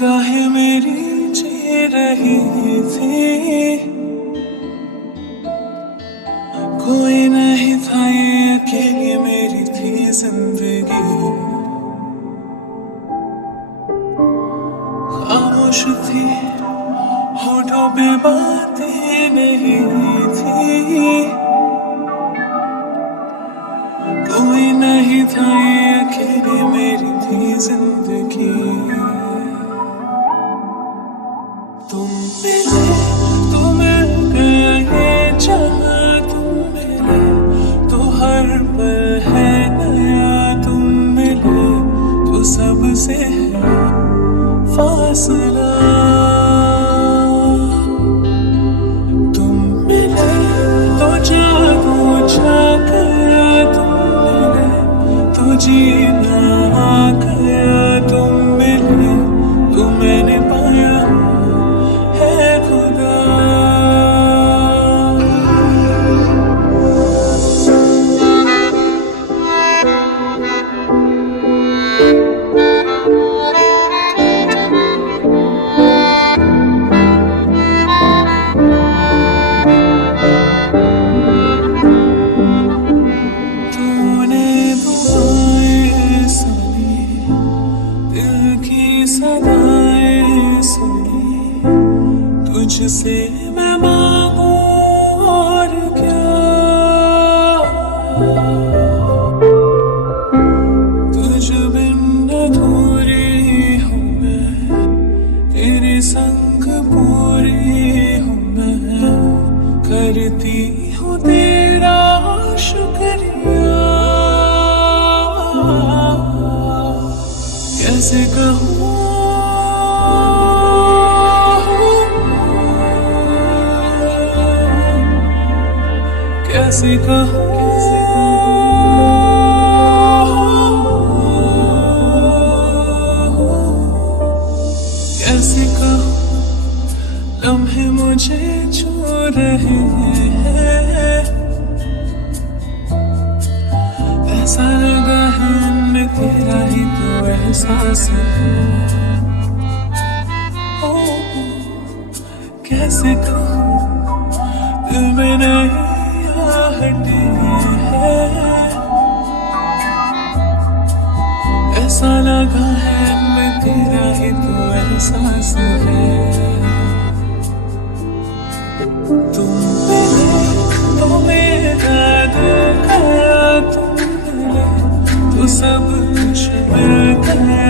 निगाहें मेरी जी रही थी, कोई नहीं था ये अकेली मेरी थी जिंदगी। खामोश थी होठों पे बातें नहीं थी, कोई नहीं था ये अकेली मेरी थी जिंदगी। तुम मिले तो मिल गया ये जहां, तुम मिले तो हर पल है नया, तुम मिले तो सबसे है फासला। तुम मिले तो जादू छा गया, तुम मिले तो जीना आ गया, तुम मिले तो मैंने पाया है खुदा। तूने दुआएं सुनी, दिल की सदाएं सुनी, तुझसे मैं मांगू और क्या। तुझ बिन अधूरी हूँ मैं, तेरे संग पूरी हूँ मैं, करती हूँ तेरा शुक्रिया। कैसे कहूँ कैसे कहूँ कैसे कहूँ, लम्हे मुझे छू रहे हैं, ऐसा लगा है इनमें तेरा ही तो एहसास है। ओ कैसे कहूँ, दिल में नहीं हटी है, ऐसा लगा है इनमें तेरा ही तो एहसास है। तुम मिले तो मेरा दिल गया, तुम मिले तो सब कुछ मिल गया,